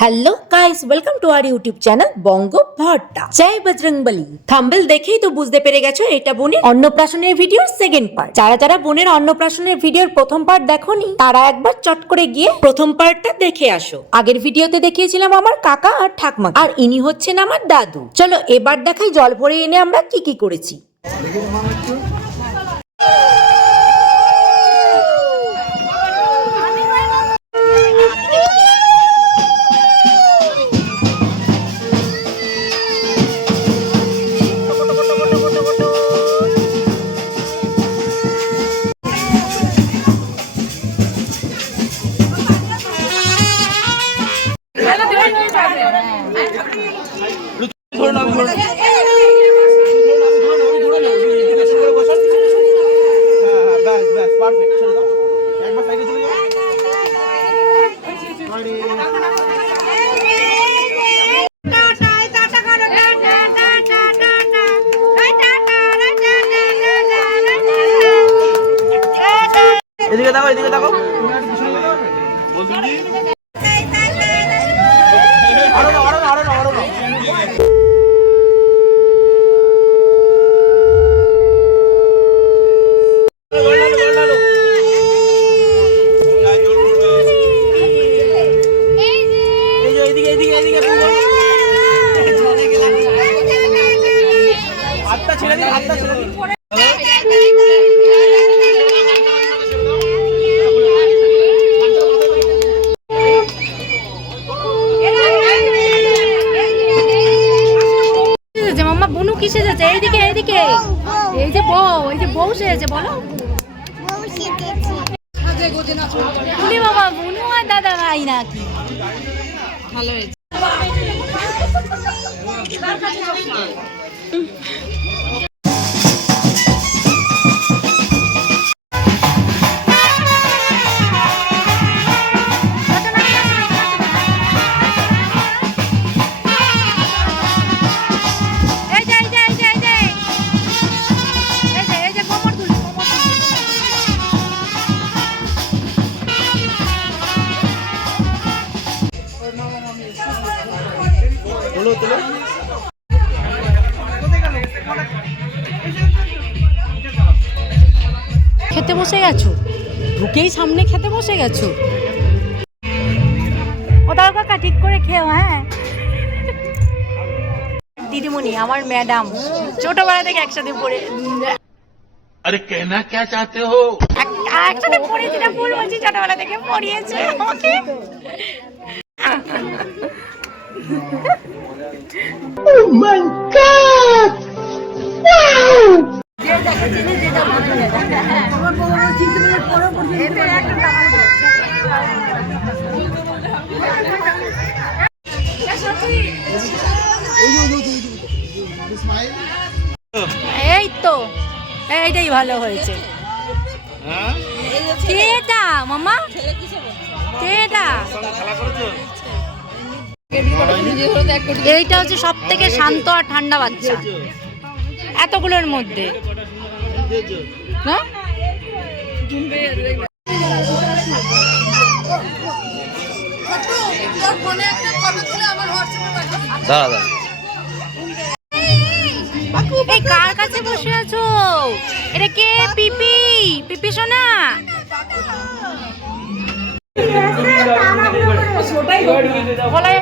Hello guys welcome to our YouTube channel Banga Bhatta Joy Bajrangbali thumbnail দেখেই তো বুঝতে পেরে গেছো, এটা বোনের অন্নপ্রাশনের ভিডিওর সেকেন্ড পার্ট যারা যারা বোনের অন্নপ্রাশনের ভিডিওর প্রথম পার্ট দেখোনি, তারা একবার চট করে গিয়ে প্রথম পার্টটা দেখে আসো। আগের ভিডিওতে দেখিয়েছিলাম আমার কাকা আর ঠাকমা। আর ইনি হচ্ছেন আমার দাদু। চলো, এবার দেখাই জল ভরে এনে আমরা কি কি করেছি। যাও এদিকে দেখো এদিকে দেখো। এই যে বউ সেজেছে বলো। তুমি বাবা বুনু আর দাদা ভাই নাকি? ভালো হয়েছে। খেতে বসে গেছো? ঢুকেই সামনে খেতে বসে গেছো? ওটাও কাকা ঠিক করে খেও হ্যাঁ। দিদিমণি আমার ম্যাডাম ছোটবেলা থেকে একসাথে পড়ে আরে কেনা কে চাতে হো? একসাথে পড়ে যেটা ভুল বলছি ছোটবেলা থেকে পড়িয়েছে ওকে ও মাই গড এই তো এইটাই ভালো হয়েছে। এটা মামা এইটা হচ্ছে সব থেকে শান্ত আর ঠান্ডা বাচ্চা। এতগুলোর মধ্যে। না? এই কার কাছে বসে আছো? এটা কে? পিপি। পিপি সোনা। বলাই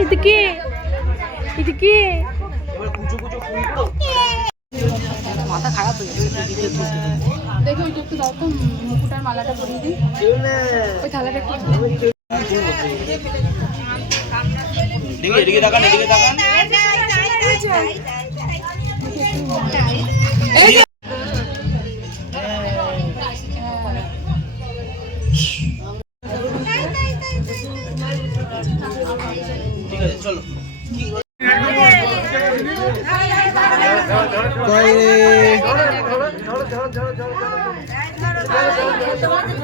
এদিকে এদিকে এবার কুচো কুচো ফুল তো মাথা খারাপ দেখো ওই একটু দাও তো মুকুটার মালাটা পরিয়ে দিই। ওই থালাটা একটু এদিকে এদিকে তাকান এদিকে তাকান। ঠিক আছে চলো। Ta-da!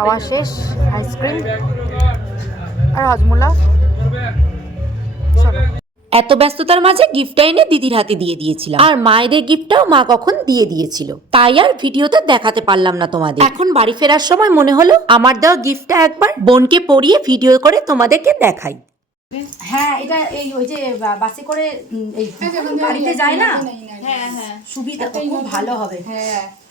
খাওয়া শেষ আইসক্রিম আর হজমোলা এত ব্যস্ততার মাঝে গিফটটা এনে দিদির হাতে দিয়ে দিয়েছিলাম আর মায়েদের গিফটটাও মা কখন দিয়ে দিয়েছিল তাই আর ভিডিওতে দেখাতে পারলাম না তোমাদের এখন বাড়ি ফেরার সময় মনে হলো আমার দেওয়া গিফটটা একবার বোনকে পরিয়ে ভিডিও করে তোমাদেরকে দেখাই হ্যাঁ এটা এই ওই যে বাসে করে এই বাড়িতে যায় না হ্যাঁ হ্যাঁ সুবিধা তো খুব ভালো হবে হ্যাঁ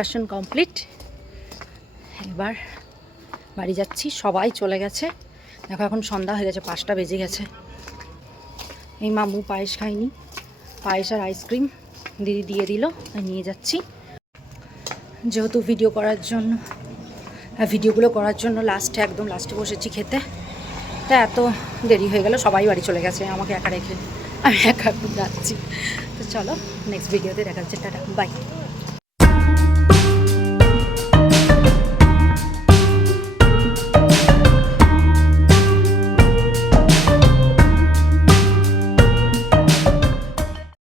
Annaprashan complete এবার বাড়ি যাচ্ছি, সবাই চলে গেছে। দেখো এখন সন্ধ্যা হয়ে গেছে, পাঁচটা বেজে গেছে। এই মামু পায়েস খাইনি পায়েস আর আইসক্রিম দিদি দিয়ে দিল, তাই নিয়ে যাচ্ছি। যেহেতু ভিডিও করার জন্য ভিডিওগুলো করার জন্য লাস্টে একদম লাস্টে বসেছি খেতে, তা এত দেরি হয়ে গেল, সবাই বাড়ি চলে গেছে, আমাকে একা রেখে, আমি একা যাচ্ছি। তো চলো নেক্সট ভিডিওতে দেখা যাচ্ছে টাটা বাই